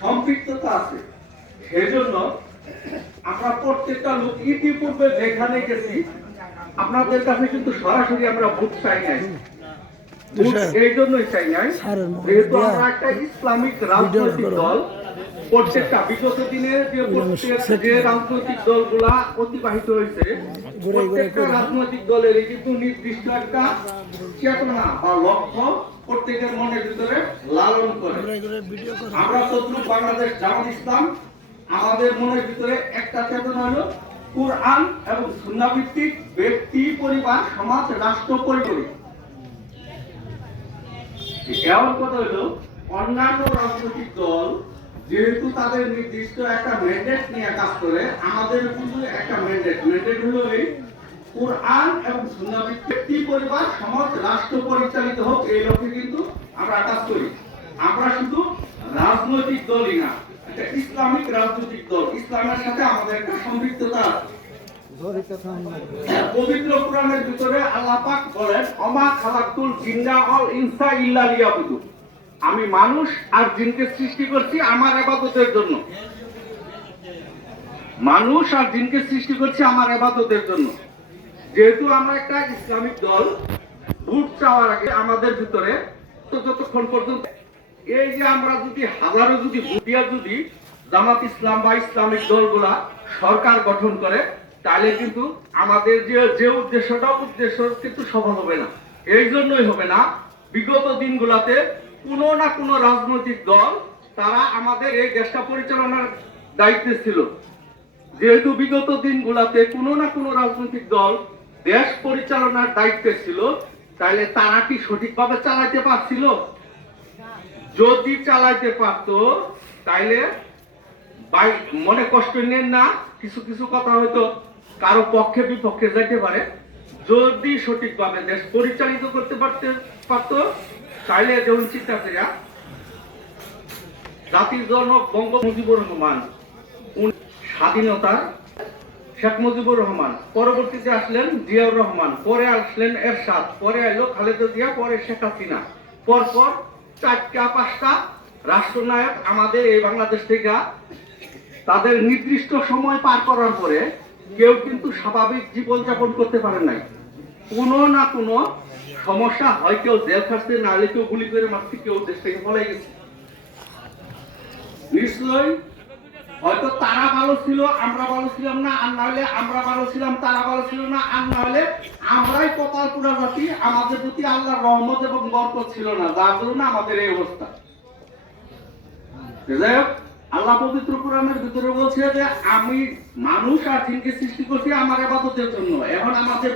সম্পৃক্ততা আছে। সেজন্য আমরা প্রত্যেকটা লোক ইতিপূর্বে যেখানে গেছি আপনাদের কাছে কিন্তু সরাসরি আমরা ভোট চাই নাই। এই জন্যই চাই নাই যেহেতু আমরা একটা ইসলামিক রাজনৈতিক দল। প্রত্যেকটা বিগত দিনের যে রাজনৈতিক দলগুলা অতিবাহিত হয়েছে প্রত্যেকটা রাজনৈতিক দলেরই কিন্তু নির্দিষ্ট একটা চেতনা বা লক্ষ্য প্রত্যেকের মনের ভিতরে লালন করে। আমরা তদ্রুপ বাংলাদেশ জামাত ইসলাম আমাদের মনের ভিতরে একটা চেতনা হলো কুরআন এবং সুন্নাহ ভিত্তিক ব্যক্তি, পরিবার, সমাজ, রাষ্ট্র পরিকল্পনা। এমন কথা হলো অন্যান্য রাজনৈতিক দল যেহেতু তাদের নির্দিষ্ট একটা ম্যান্ডেট নিয়ে কাজ করে, আমাদের কিন্তু একটা ম্যান্ডেট হলো এই কুরআন এবং সুন্নাহ ভিত্তিক ব্যক্তি, পরিবার, সমাজ, রাষ্ট্র পরিচালিত হোক, এই লক্ষ্যে কিন্তু আমরা কাজ করি। আমরা শুধু রাজনৈতিক দলই না, একটা ইসলামিক রাজনৈতিক দল। ইসলামের সাথে আমাদের একটা সম্পৃক্ততা আছে। পবিত্র কোরআনের ভিতরে আল্লাহ পাক বলেন ওমা খালাকতুল জিন্না ওয়াল ইনসা ইল্লা লিয়াবুদুন, আমি মানুষ আর জিনকে সৃষ্টি করছি আমার ইবাদতের জন্য। মানুষ আর জিনকে সৃষ্টি করছি আমার ইবাদতের জন্য। যেহেতু আমরা একটা ইসলামিক দল, ভোট চাওয়ার আগে আমাদের ভিতরে তো যতক্ষণ পর্যন্ত এই যে আমরা যদি হাজারো যদি ভোট দিয়া যদি জামাত ইসলাম বা ইসলামিক দলগুলা সরকার গঠন করে তাহলে কিন্তু আমাদের যে উদ্দেশ্য কিন্তু সফল হবে না। এই জন্যই হবে না বিগত দিনগুলাতে কোনো না কোনো রাজনৈতিক দল তারা আমাদের এই দেশটা পরিচালনার দায়িত্বে ছিল। যেহেতু বিগত দিনগুলাতে কোনো না কোনো রাজনৈতিক দল দেশ পরিচালনার দায়িত্বে ছিল, তাহলে তারা কি সঠিকভাবে চালাইতে পারছিল? যদি চালাইতে পারত তাইলে মনে কষ্ট নেন না, কিছু কিছু কথা হয়তো কারো পক্ষে বিপক্ষে যাইতে পারে। যদি সঠিকভাবে দেশ পরিচালিত করতে পারত তাইলে যেমন চিন্তা করিয়া জাতির জনক বঙ্গবন্ধু মুজিবুর রহমান স্বাধীনতার শেখ মুজিবুর রহমান, পরবর্তীতে আসলেন জিয়াউর রহমান, পরে আসলেন এরশাদ, পরে এলো খালেদা জিয়া, পরে শেখ হাসিনা। পরপর 4-5টা রাষ্ট্রনায়ক আমাদের এই বাংলাদেশ থেকে তাদের নির্দিষ্ট সময় পার করার পরে কেউ কিন্তু স্বাভাবিক জীবনযাপন করতে পারেন নাই। কোনো না কোনো সমস্যা হয়, কেউ জেল খাটছে, না হলে কেউ গুলি করে মারছে, কেউ দেশ থেকে পলাই গেছে। নিশ্চয়ই হয়তো তারা ভালো ছিল, আমরা ভালো ছিলাম না, আর না হলে আমরা ভালো ছিলাম, তারা ভালো ছিল না, আর না হলে আমরাই কপাল পুরা জাতি, আমাদের প্রতি আল্লাহর রহমত এবং বরকত ছিল না, যার জন্য আমাদের এই অবস্থা। যাই হোক, আল্লাহ পবিত্র কোরআনের ভিতরে বলছে যে আমি মানুষ আর জিনকে সৃষ্টি করছি আমার ইবাদতের জন্য। এখন আমাদের